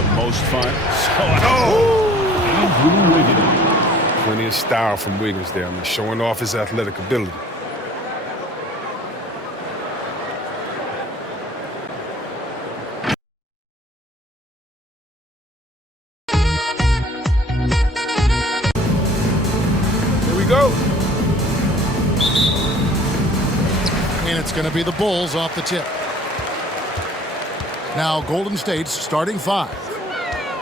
the most fun. Plenty of style from Wiggins there. I mean, showing off his athletic ability. Here we go. And it's going to be the Bulls off the tip. Now Golden State's starting five.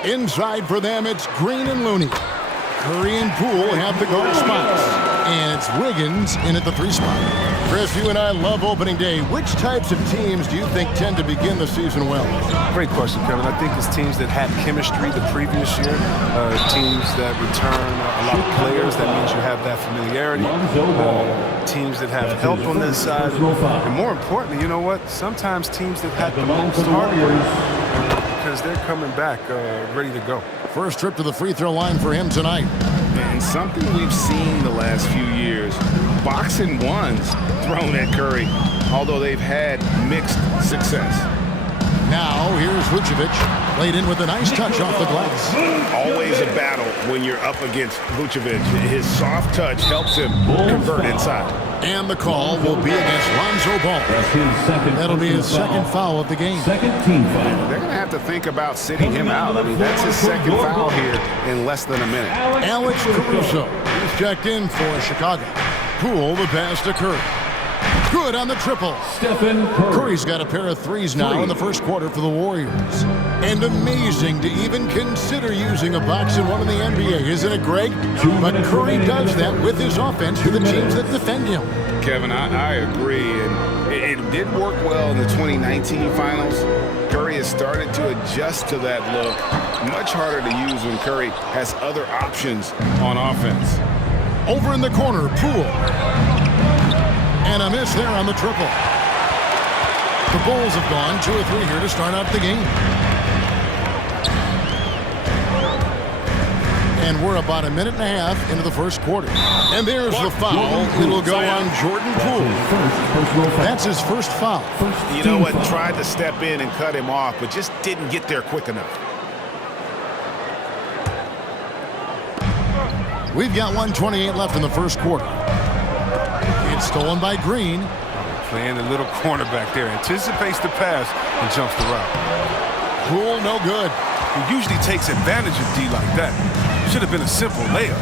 Inside for them, it's Green and Looney. Curry and Poole have the guard spots. And it's Wiggins in at the 3 spot. Chris, you and I love opening day. Which types of teams do you think tend to begin the season well? Great question, Kevin. I think it's teams that had chemistry the previous year, teams that return a lot of players. That means you have that familiarity. Teams that have help on this side. And more importantly, you know what? Sometimes teams that had the most hardware because they're coming back ready to go. First trip to the free throw line for him tonight. And something we've seen the last few years, boxing ones thrown at Curry, although they've had mixed success. Now here's Vucevic, played in with a nice touch off the glass. Always a battle when you're up against Vucevic. His soft touch helps him convert inside. And the call will be against Lonzo Ball. That'll be his second foul of the game. Second team foul. They're going to have to think about sitting him out. I mean, that's his second foul here in less than a minute. Alex Caruso is checked in for Chicago. Poole the pass to Curry. Good on the triple. Curry's got a pair of threes now in the first quarter for the Warriors. And amazing to even consider using a box and one in the NBA, isn't it, Greg? But Curry does that with his offense to the teams that defend him. Kevin, I agree. And it did work well in the 2019 finals. Curry has started to adjust to that look. Much harder to use when Curry has other options on offense. Over in the corner, Poole. And a miss there on the triple. The Bulls have gone 2 or 3 here to start out the game. And we're about a minute and a half into the first quarter. And there's the foul. It'll go on Jordan Poole. That's his first foul. You know what? Tried to step in and cut him off, but just didn't get there quick enough. We've got 1:28 left in the first quarter. It's stolen by Green. Playing the little cornerback there. Anticipates the pass and jumps the route. Poole, no good. He usually takes advantage of D like that. Should have been a simple layup.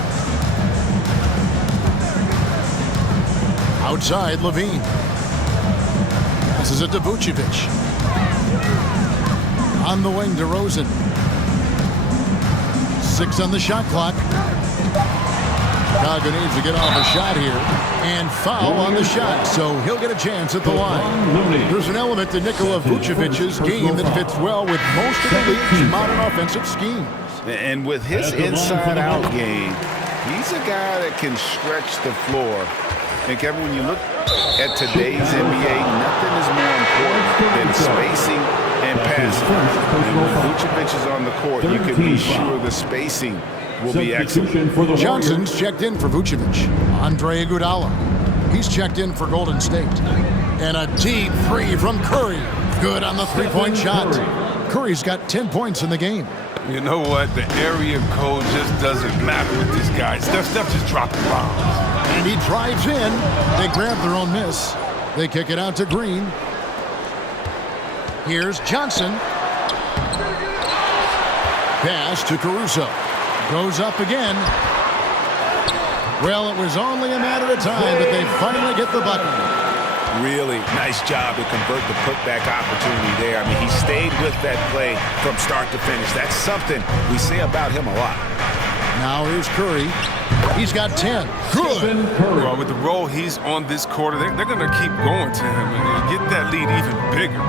Outside, Lavine. Passes it to Vucevic. On the wing to Rosen. 6 on the shot clock. Chicago needs to get off a shot here. And foul on the shot, so he'll get a chance at the line. There's an element to Nikola Vucevic's game that fits well with most of the league's modern offensive schemes. And with his inside-out game, he's a guy that can stretch the floor. And Kevin, when you look at today's NBA, nothing is more important than spacing and passing. And when Vucevic is on the court, you can be sure the spacing will be excellent. Johnson's checked in for Vucevic. Andre Iguodala. He's checked in for Golden State. And a deep 3 from Curry. Good on the 3-point shot. Curry's got 10 points in the game. You know what? The area code just doesn't matter with this guy. Steph just dropping bombs. And he drives in. They grab their own miss. They kick it out to Green. Here's Johnson. Pass to Caruso. Goes up again. Well, it was only a matter of time, but they finally get the bucket. Really nice job to convert the putback opportunity there. I mean, he stayed with that play from start to finish. That's something we say about him a lot. Now here's Curry. He's got 10. Good. Well, with the role he's on this quarter, they're going to keep going to him and get that lead even bigger.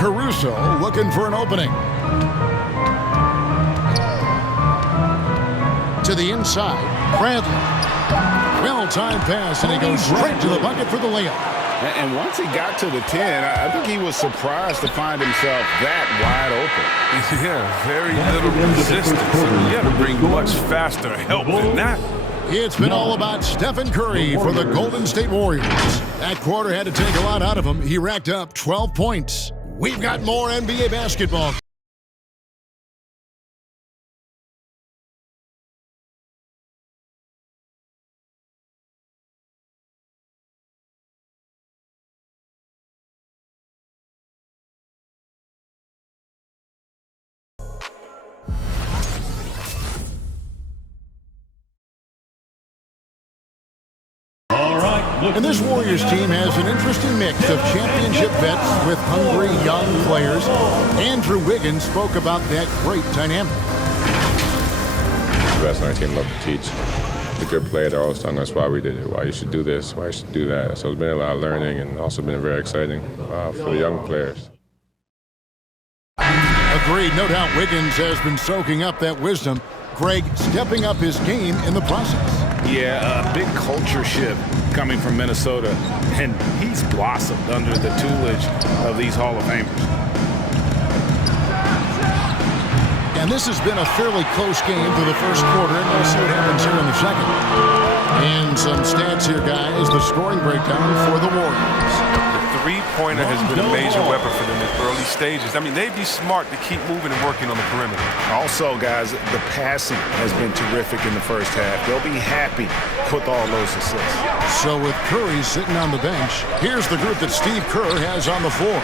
Caruso looking for an opening. To the inside, Bradley. Well-timed pass, and he goes straight to the bucket for the layup. And once he got to the 10, I think he was surprised to find himself that wide open. Yeah, very little resistance. You got to bring much faster help than that. It's been all about Stephen Curry for the Golden State Warriors. That quarter had to take a lot out of him. He racked up 12 points. We've got more NBA basketball. And this Warriors team has an interesting mix of championship vets with hungry young players. Andrew Wiggins spoke about that great dynamic. The best on our team love to teach. The good player, they're always telling us why we did it, why you should do this, why you should do that. So it's been a lot of learning and also been very exciting for the young players. Agreed. No doubt Wiggins has been soaking up that wisdom. Greg stepping up his game in the process. Yeah, a big culture shift coming from Minnesota, and he's blossomed under the tutelage of these Hall of Famers. And this has been a fairly close game through the first quarter, and we'll see what happens here in the second. And some stats here, guys. The scoring breakdown for the Warriors. The three-pointer has been a major weapon for them in early stages. I mean, they'd be smart to keep moving and working on the perimeter. Also, guys, the passing has been terrific in the first half. They'll be happy with all those assists. So with Curry sitting on the bench, here's the group that Steve Kerr has on the floor.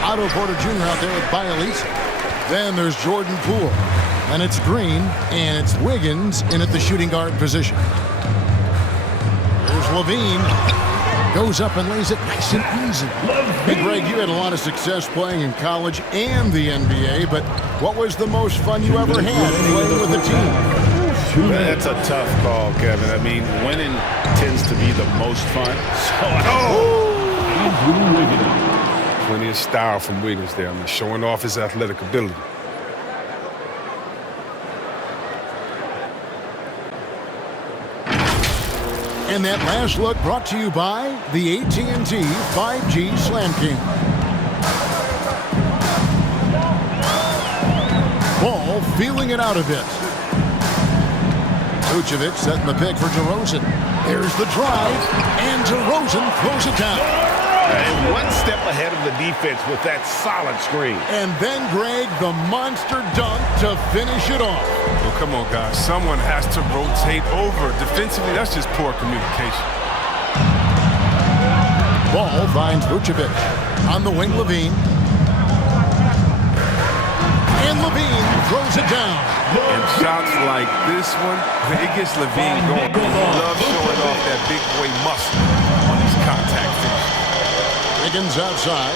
Otto Porter Jr. out there with Bialisa. Then there's Jordan Poole. And it's Green, and it's Wiggins in at the shooting guard position. There's Lavine. Goes up and lays it nice and easy. Hey, Greg, you had a lot of success playing in college and the NBA, but what was the most fun you ever had playing with the team? That's a tough call, Kevin. I mean, winning tends to be the most fun. Plenty of style from Wiggins there. I mean, showing off his athletic ability. And that last look brought to you by the AT&T 5G Slam Cam. Ball feeling it out a bit. Vucevic setting the pick for DeRozan. There's the drive, and DeRozan throws it down. And one step ahead of the defense with that solid screen. And then, Greg, the monster dunk to finish it off. Well, come on, guys. Someone has to rotate over. Defensively, that's just poor communication. Ball finds Vucevic. On the wing, Lavine. And Lavine throws it down. And shots like this one, it gets Lavine going. He loves showing off that big boy muscle on these contact finishes. Wiggins outside.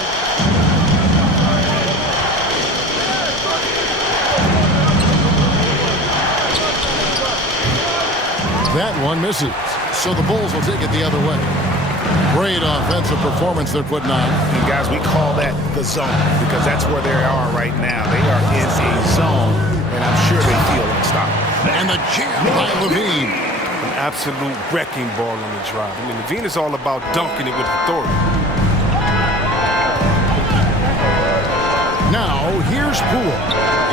That one misses. So the Bulls will take it the other way. Great offensive performance they're putting on. And guys, we call that the zone because that's where they are right now. They are in a zone, and I'm sure they feel unstoppable. And the jam by Lavine. An absolute wrecking ball on the drive. I mean, Lavine is all about dunking it with authority. Now, here's Poole.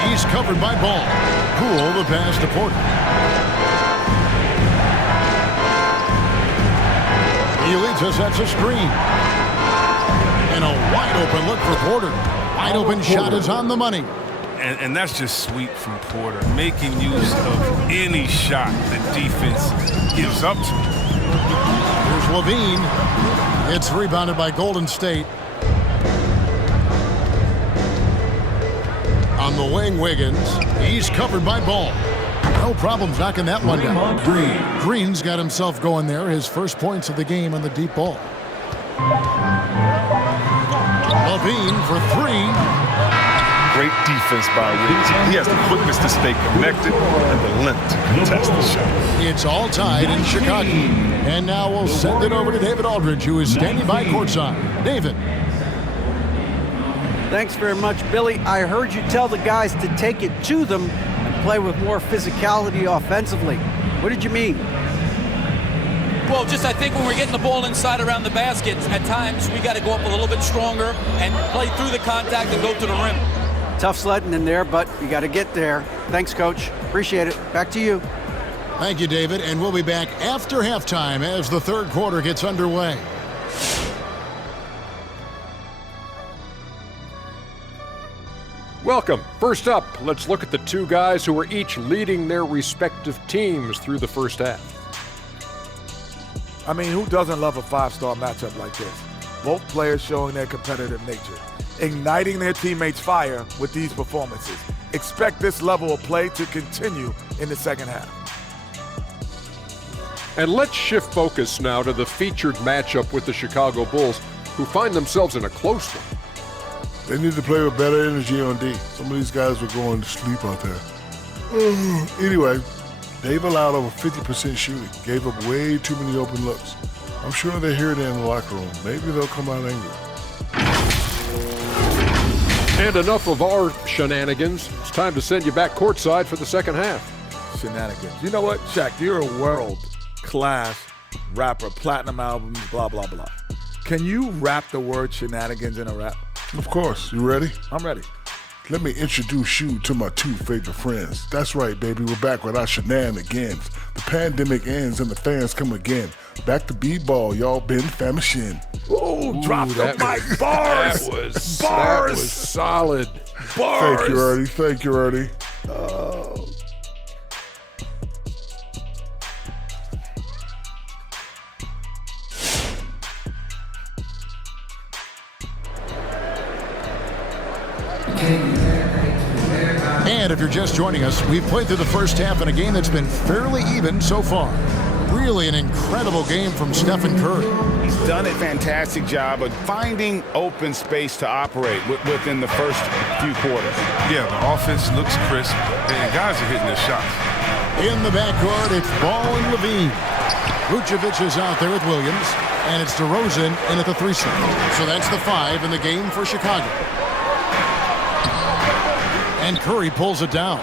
He's covered by Ball. Poole the pass to Porter. Elita sets a screen. And a wide-open look for Porter. Wide-open shot is on the money. And that's just sweet from Porter, making use of any shot that defense gives up to him. Here's Lavine. It's rebounded by Golden State. On the wing, Wiggins. He's covered by Ball. No problems knocking that one down. Green's got himself going there. His first points of the game on the deep ball. Lavine for three. Great defense by Wiggins. He has the quickness to stay connected and the length to contest the shot. It's all tied in Chicago. And now we'll send it over to David Aldridge, who is standing by courtside. David. Thanks very much, Billy. I heard you tell the guys to take it to them and play with more physicality offensively. What did you mean? Well, just I think when we're getting the ball inside around the basket, at times we got to go up a little bit stronger and play through the contact and go to the rim. Tough sledding in there, but you got to get there. Thanks, Coach. Appreciate it. Back to you. Thank you, David. And we'll be back after halftime as the third quarter gets underway. Welcome. First up, let's look at the two guys who are each leading their respective teams through the first half. I mean, who doesn't love a five-star matchup like this? Both players showing their competitive nature, igniting their teammates' fire with these performances. Expect this level of play to continue in the second half. And let's shift focus now to the featured matchup with the Chicago Bulls, who find themselves in a close one. They need to play with better energy on D. Some of these guys were going to sleep out there. Anyway, they've allowed over 50% shooting, gave up way too many open looks. I'm sure they hear it in the locker room. Maybe they'll come out angry. And enough of our shenanigans. It's time to send you back courtside for the second half. Shenanigans. You know what, Shaq? You're a world-class rapper, platinum albums, blah, blah, blah. Can you rap the word shenanigans in a rap? Of course. You ready? I'm ready. Let me introduce you to my two favorite friends. That's right, baby. We're back with our shenanigans. The pandemic ends and the fans come again. Back to b-ball, y'all been famishing. Ooh, drop the mic. Bars! That was solid. Bars! Thank you, Ernie. Thank you, Ernie. And if you're just joining us, we've played through the first half in a game that's been fairly even so far. Really an incredible game from Stephen Curry. He's done a fantastic job of finding open space to operate within the first few quarters. Yeah, the offense looks crisp, and guys are hitting their shots. In the backcourt, it's Ball and Lavine. Vucevic is out there with Williams, and it's DeRozan in at the 3 slot. So that's the 5 in the game for Chicago. And Curry pulls it down.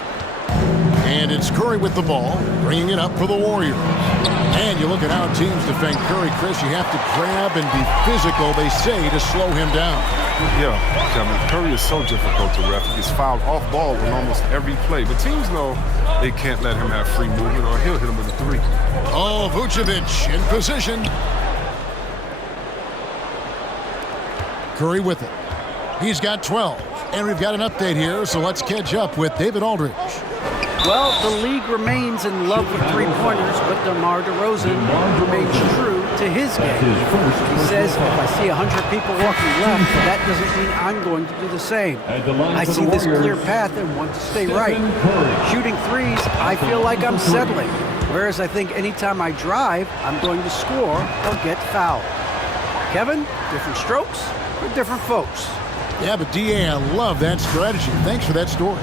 And it's Curry with the ball, bringing it up for the Warriors. And you look at how teams defend Curry, Chris, you have to grab and be physical, they say, to slow him down. Yeah, I mean, Curry is so difficult to ref. He gets fouled off ball in almost every play. But teams know they can't let him have free movement or he'll hit him with a 3. Oh, Vucevic in position. Curry with it. He's got 12. And we've got an update here, so let's catch up with David Aldridge. Well, the league remains in love with three-pointers, but DeMar DeRozan remains true to his game. He says, if I see 100 people walking left, that doesn't mean I'm going to do the same. I see this clear path and want to stay right. Shooting threes, I feel like I'm settling. Whereas I think anytime I drive, I'm going to score or get fouled. Kevin, different strokes for different folks. Yeah, but D.A., I love that strategy. Thanks for that story.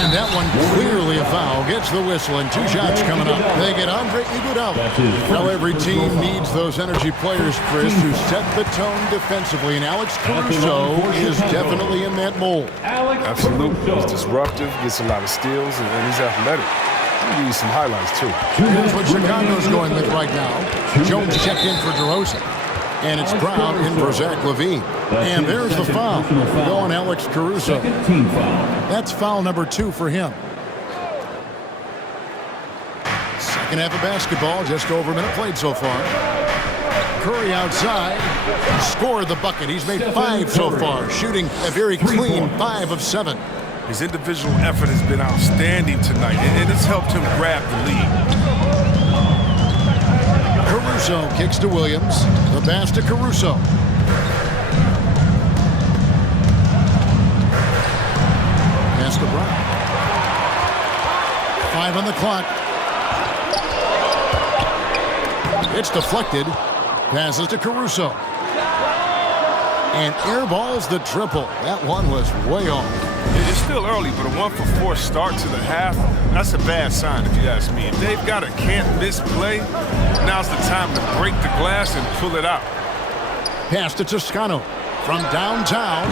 And that one clearly a foul. Gets the whistle, and 2 shots coming up. They get Andre Iguodala. Now every team needs those energy players, Chris, who set the tone defensively, and Alex Caruso is definitely in that mold. Absolutely. He's disruptive, gets a lot of steals, and he's athletic. He needs some highlights, too. Here's what Chicago's going with right now. Jones checked in for DeRozan. And it's Brown in for Zach LaVine. And there's the foul. Going Alex Caruso. That's foul number 2 for him. Second half of basketball, just over a minute played so far. Curry outside. Scored the bucket. He's made 5 so far, shooting a very clean 5 of 7. His individual effort has been outstanding tonight, and it's helped him grab the lead. Caruso kicks to Williams. The pass to Caruso. Pass to Brown. 5 on the clock. It's deflected. Passes to Caruso. And airballs the triple. That one was way off. It's still early, but a 1-for-4 start to the half, that's a bad sign if you ask me. If they've got a can't-miss play, now's the time to break the glass and pull it out. Pass to Toscano. From downtown,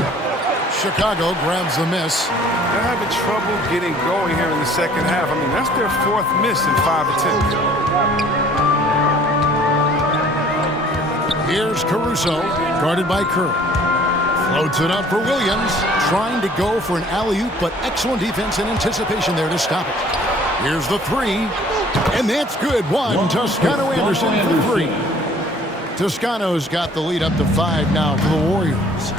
Chicago grabs the miss. They're having trouble getting going here in the second half. I mean, that's their 4th miss in 5 attempts. Here's Caruso, guarded by Curry. Floats it up for Williams, trying to go for an alley-oop, but excellent defense and anticipation there to stop it. Here's the 3, and that's good. 1, Toscano Anderson for 3. Toscano's got the lead up to 5 now for the Warriors.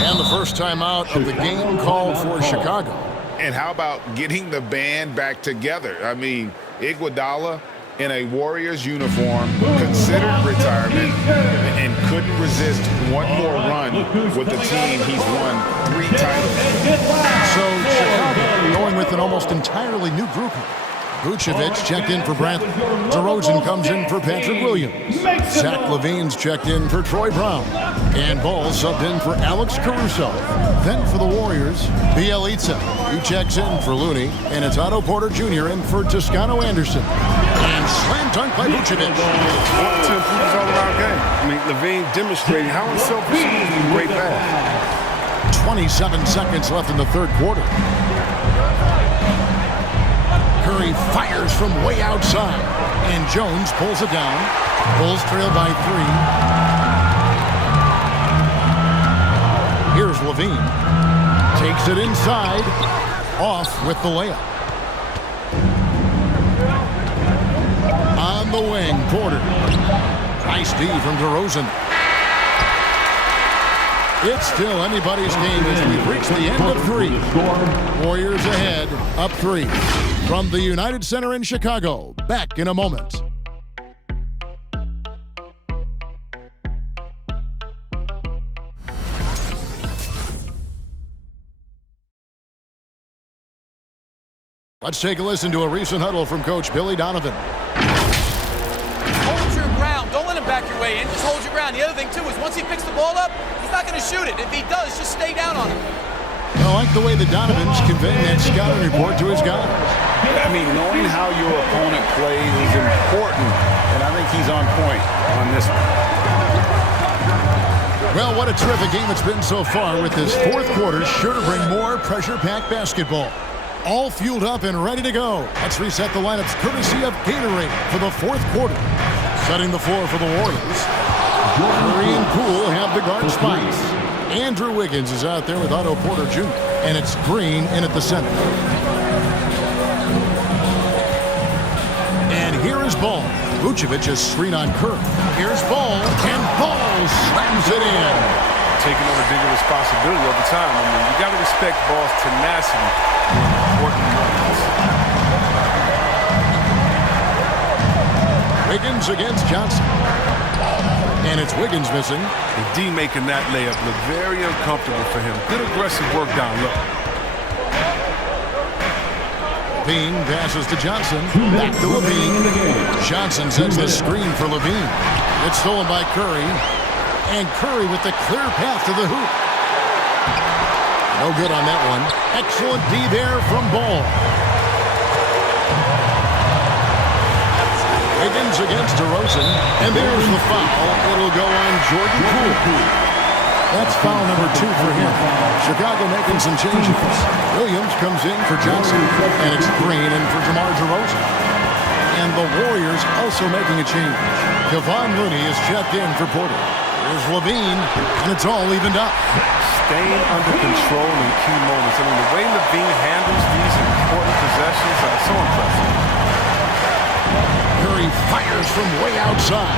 And the first timeout of the game called for Chicago. And how about getting the band back together? I mean, Iguodala in a Warriors uniform considered retirement and couldn't resist one more run with the team. He's won 3 titles. So Chicago going with an almost entirely new grouping. Vucevic checked in for Bradley. DeRozan comes in for Patrick Williams. Zach LaVine's checked in for Troy Brown. And Ball subbed in for Alex Caruso. Then for the Warriors, Bielitsa. He checks in for Looney. And it's Otto Porter Jr. in for Toscano Anderson. And slam dunk by Vucevic. 10 footers all around game. I mean, LaVine demonstrating how unselfish he is with a great pass. 27 seconds left in the third quarter. Curry fires from way outside, and Jones pulls it down. Bulls trail by 3. Here's LaVine. Takes it inside. Off with the layup. On the wing, Porter. Nice D from DeRozan. It's still anybody's game as we reach the end of 3. Warriors ahead, up 3. From the United Center in Chicago, back in a moment. Let's take a listen to a recent huddle from Coach Billy Donovan. Hold your ground. Don't let him back your way in. Just hold your ground. The other thing, too, is once he picks the ball up, he's not going to shoot it. If he does, just stay down on him. I like the way that Donovan's conveying that scouting report to his guys. I mean, knowing how your opponent plays is important, and I think he's on point on this one. Well, what a terrific game it's been so far, with this fourth quarter sure to bring more pressure-packed basketball. All fueled up and ready to go. Let's reset the lineups courtesy of Gatorade for the fourth quarter. Setting the floor for the Warriors. Curry and Poole have the guard spots. Andrew Wiggins is out there with Otto Porter Jr. And it's Green in at the center. And here is Ball. Vucevic is screen on Curry. Here's Ball, and Ball slams it in. Taking on a bigger responsibility over time. I mean, you got to respect Ball's tenacity in important moments. Wiggins against Johnson. And it's Wiggins missing. The D making that layup look very uncomfortable for him. Good aggressive work down low. LaVine passes to Johnson. Back to LaVine. Johnson sets the screen for LaVine. It's stolen by Curry. And Curry with the clear path to the hoop. No good on that one. Excellent D there from Ball. Wiggins against DeRozan. And there's the foul. It'll go on Jordan Poole. That's foul number 2 for him. Chicago making some changes. Williams comes in for Johnson. And it's Green in for DeMar DeRozan. And the Warriors also making a change. Kevon Looney is checked in for Porter. Here's LaVine, and it's all evened up. Staying under control in key moments. I mean, the way LaVine handles these important possessions are so impressive. Curry fires from way outside.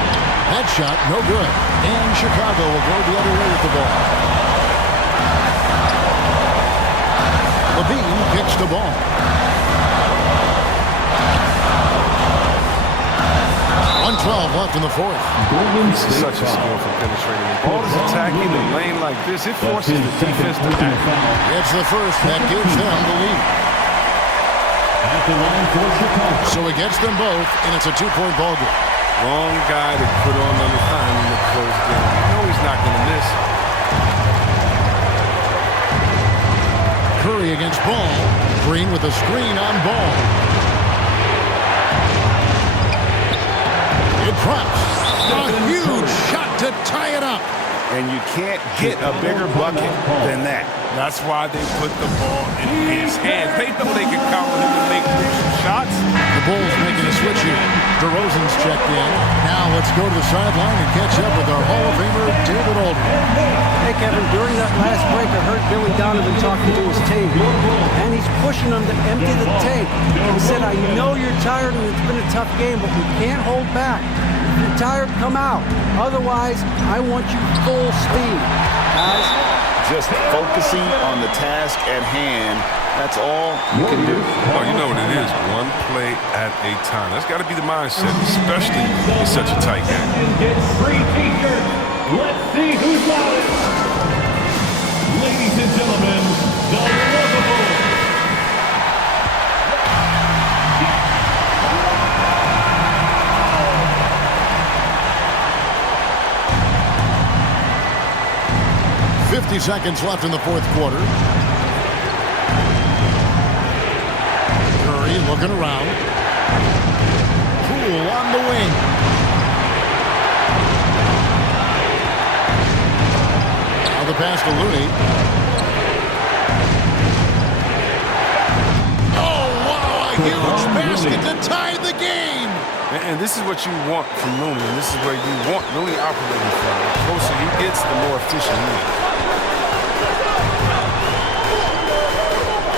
That shot, no good. And Chicago will go the other way with the ball. LaVine kicks the ball. 1:12 left in the fourth. This is such a skill for penetrating. The ball is attacking the lane like this. It forces the defense to act. It's the first that gives them the lead. So he gets them both, and it's a 2-point ball game. Wrong guy to put on number 9 in the close game. You know he's not going to miss. Curry against Ball. Green with a screen on Ball. It drops. A huge shot to tie it up. And you can't get a bigger bucket than that. That's why they put the ball in his hands. They know they can count on him to make crucial shots. The Bulls making a switch here. DeRozan's checked in. Now let's go to the sideline and catch up with our Hall of Famer, David Aldridge. Hey, Kevin, during that last break, I heard Billy Donovan talking to his team, and he's pushing them to empty the tank. He said, I know you're tired and it's been a tough game, but we can't hold back. you're tired, come out. Otherwise, I want you full speed, guys. Just focusing on the task at hand. That's all you can do. Oh, you know what it is. One play at a time. That's got to be the mindset, especially in such a tight game. Let's see who's loudest. Ladies and gentlemen, the lovable. Seconds left in the fourth quarter. Curry looking around. Poole on the wing. Now the pass to Looney. Oh, wow, a huge basket to tie the game. And this is what you want from Looney, and this is where you want Looney operating from. The closer he gets, the more efficient he is.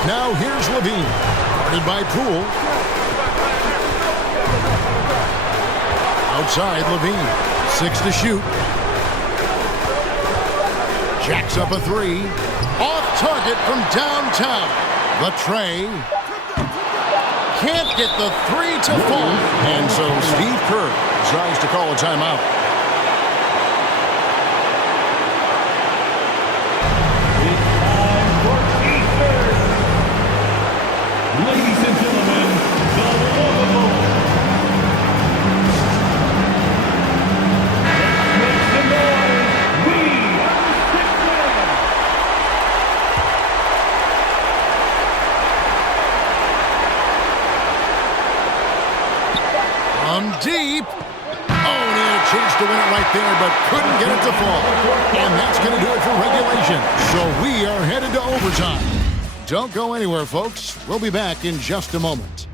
Now here's Lavine, guarded by Poole. Outside, Lavine, 6 to shoot. Jacks up a 3. Off target from downtown. The tray. Can't get the 3 to fall. And so Steve Kerr decides to call a timeout. Ladies and gentlemen, the lovable. Let's make some noise. We are the From deep. Oh, and he had a chance to win it right there, but couldn't get it to fall. And that's going to do it for regulation. So we are headed to overtime. Don't go anywhere, folks. We'll be back in just a moment.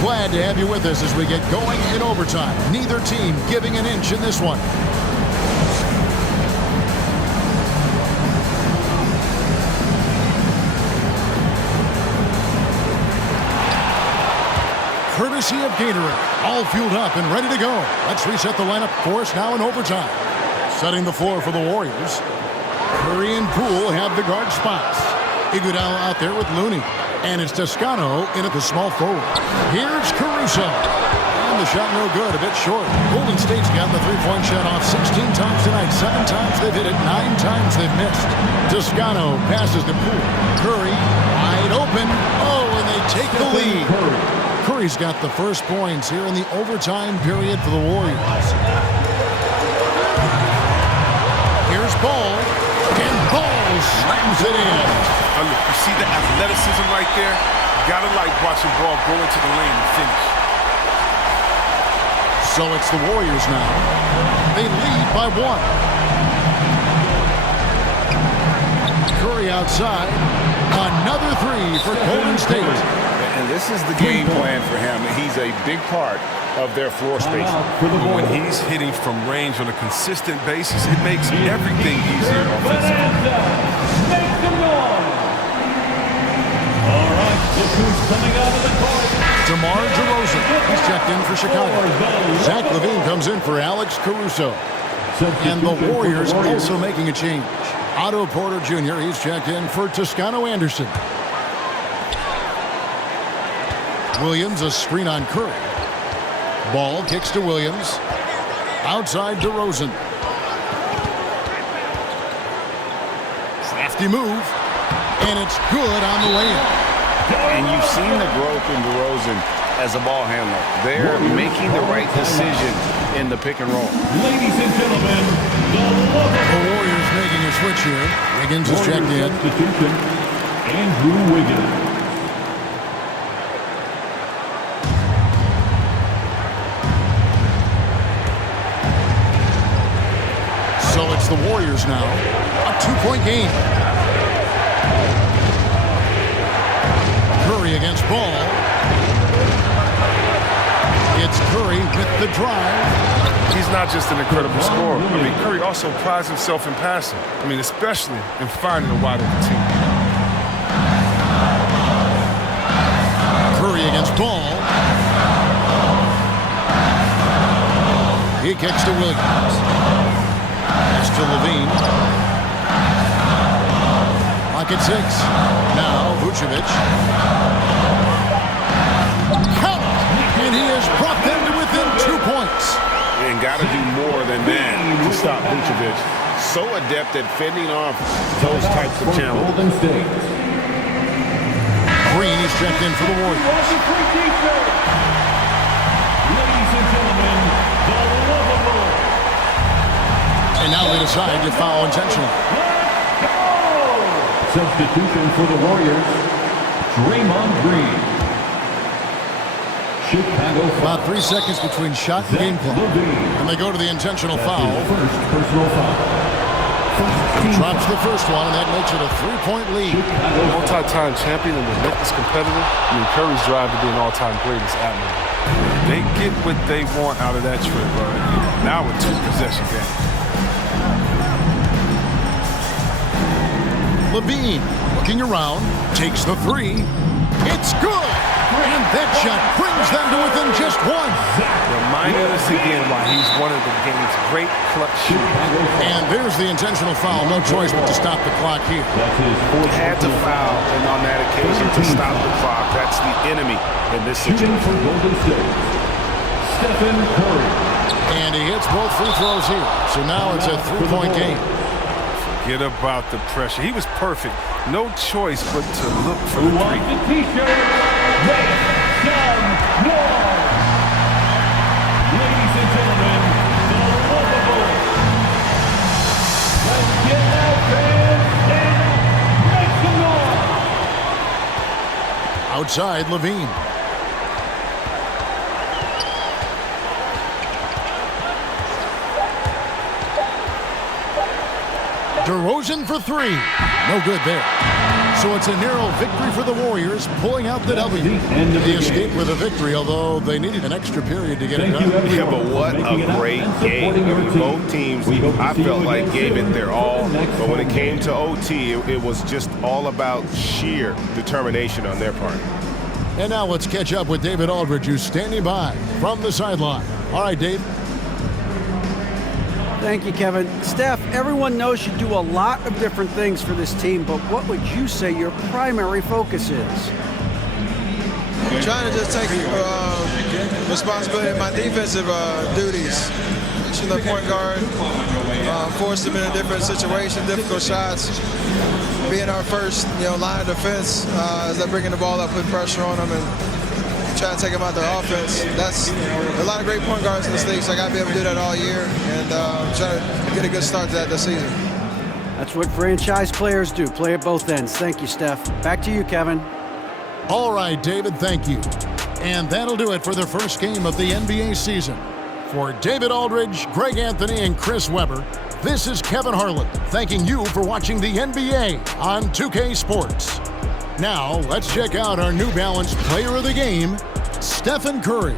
Glad to have you with us as we get going in overtime. Neither team giving an inch in this one. Courtesy of Gatorade, all fueled up and ready to go. Let's reset the lineup for us now in overtime. Setting the floor for the Warriors. Curry and Poole have the guard spots. Iguodala out there with Looney. And it's Toscano in at the small forward. Here's Caruso. And the shot no good, a bit short. Golden State's got the three-point shot off 16 times tonight. 7 times they've hit it, 9 times they've missed. Toscano passes to Poole. Curry wide open. Oh, and they take the lead. Curry's got the first points here in the overtime period for the Warriors. Here's Ball. And Ball slams it in. Look, you see the athleticism right there? You gotta like watching Ball go into the lane and finish. So it's the Warriors now. They lead by 1. Curry outside. Another 3 for Golden State. And this is the game plan for him. He's a big part of their floor space. When he's hitting from range on a consistent basis, it makes everything easier offensively. Make some noise. All right, look who's coming out of the court. DeMar DeRozan. He's checked in for Chicago. Zach LaVine comes in for Alex Caruso. And the Warriors also making a change. Otto Porter Jr. He's checked in for Toscano Anderson. Williams a screen on Curry. Ball kicks to Williams. Outside DeRozan. Crafty move. And it's good on the way in. And you've seen the growth in DeRozan as a ball handler. They're making the right decision in the pick and roll. Ladies and gentlemen, the Warriors making a switch here. Wiggins is checked in. Andrew Wiggins. So it's the Warriors now. A 2-point game. Curry against Ball. It's Curry with the drive. he's not just an incredible scorer. I mean, Curry also prides himself in passing. I mean, especially in finding a wide open team. Curry against Ball. He kicks to Williams. Pass to Lavine. Pocket 6. Now Vucevic. Count it! And he has brought them to within 2 points. And got to do more than that to stop Vucevic. So adept at fending off those types of challenges. Green is checked in for the Warriors. Ladies and gentlemen, the lovable. And now they decide to foul intentionally. Substitution for the Warriors, Draymond Green. Chicago About 3 seconds between shot and game clock. And they go to the intentional foul. First personal foul. Drops the first one, and that makes it a 3-point lead. Multi-time champion and relentless competitor. I mean, Curry's drive to be an all-time great is admirable. They get what they want out of that trip. Now a 2-possession game. Lavine looking around, takes the 3. It's good! And that shot brings them to within just 1. Reminding us again why he's one of the game's great clutch shooters. And there's the intentional foul. No choice but to stop the clock here. Had to foul, and on that occasion to stop the clock. That's the enemy in this situation. For Golden State, Stephen Curry. And he hits both free throws here. So now it's a 3-point game. Forget about the pressure. He was perfect. No choice but to look for the 3. The T-shirt, make some noise. Ladies and gentlemen, the lovable. Let's get out, fans, and make some noise. Outside, Lavine. DeRozan for 3. No good there. So it's a narrow victory for the Warriors, pulling out the W. They escaped with a victory, although they needed an extra period to get it done. Yeah, but what a great game. I mean, both teams, I felt like, gave it their all. But when it came to OT, it was just all about sheer determination on their part. And now let's catch up with David Aldridge, who's standing by from the sideline. All right, Dave. Thank you, Kevin. Steph, everyone knows you do a lot of different things for this team, but what would you say your primary focus is? I'm trying to just take responsibility of my defensive duties. Reaching the point guard, force them in a different situation, difficult shots. Being our first, line of defense as they're bringing the ball up, putting pressure on them, and trying to take them out their offense. That's a lot of great point guards in this league, so I got to be able to do that all year and try to get a good start to that this season. That's what franchise players do, play at both ends. Thank you, Steph. Back to you, Kevin. All right, David, thank you. And that'll do it for the first game of the NBA season. For David Aldridge, Greg Anthony, and Chris Webber, this is Kevin Harlan thanking you for watching the NBA on 2K Sports. Now, let's check out our New Balance Player of the Game, Stephen Curry.